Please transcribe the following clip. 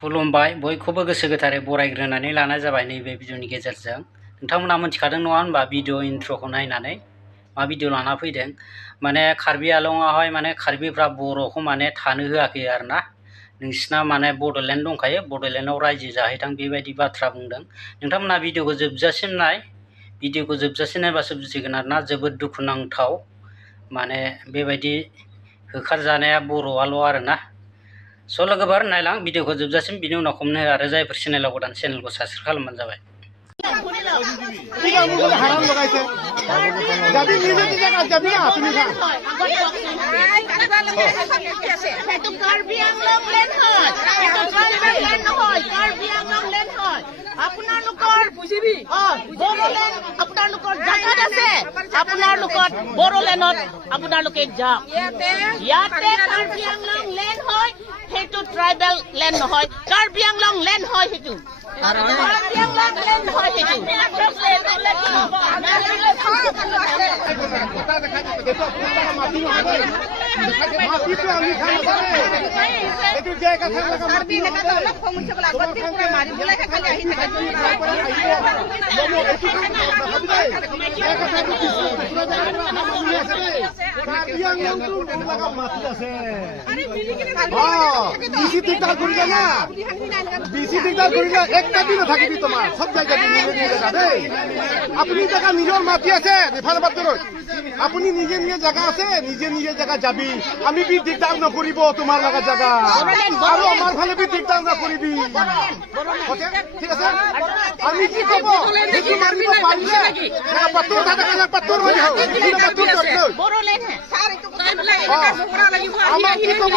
खुलुमबाय बयखौबो गोसो गोथारै बरायग्रोनानै लानाय जाबाय नैबे भिडिअनि गेजेरजों नोंथांमोना मिथिखादों नङा होनबा भिडिअ इन्ट्र'खौ नायनानै मा भिडिअ लाना फैदों माने कार्बि आलंआवहाय माने कार्बिफ्रा बर'खौ माने थानो होआखै आरोना नोंसिना माने बड'लेण्ड दंखायो बड'लेण्डआव रायजो जाहैथां बेबायदि बाथ्रा बुंदों नोंथांमोना भिडिअखौ जोबजासिम नाय भिडिअखौ जोबजासिम नायबासो बुजिगोन आरोना जोबोद दुखुनांथाव माने बेबायदि होखारजानाया बर'आल' आरोना स' लोगोफोर नायलां भिडिअखौ जोबजासिम बिनि उनाव कमेन्ट हो आरो जायफोर चेनेलाव गोदान चेनेलखौ साबस्क्राइब खालामबानो जाबाय ট্রাইবেল ল্যান্ড নহয় কাৰ্বি আংলং ল্যান্ড হয় হেতু কাৰ্বি আংলং ল্যান্ড হয় হেতু আপুনি জেগা নিজৰ মাটি আছে ইফালে বাটৰত আপুনি নিজে নিজে জেগা আছে নিজে নিজে জেগা যাবি আমি বি দিগদাৰ নকৰিব তোমাৰ লগা জেগা আৰু আমাৰ ফালে বি দিগদাৰ নকৰিবি ঠিক আছে আমি কি ক'ব সেইটো মানিব পাৰিলে পাত্তৰ থাকে পাত্তৰ হৈ আমাক কি ক'ব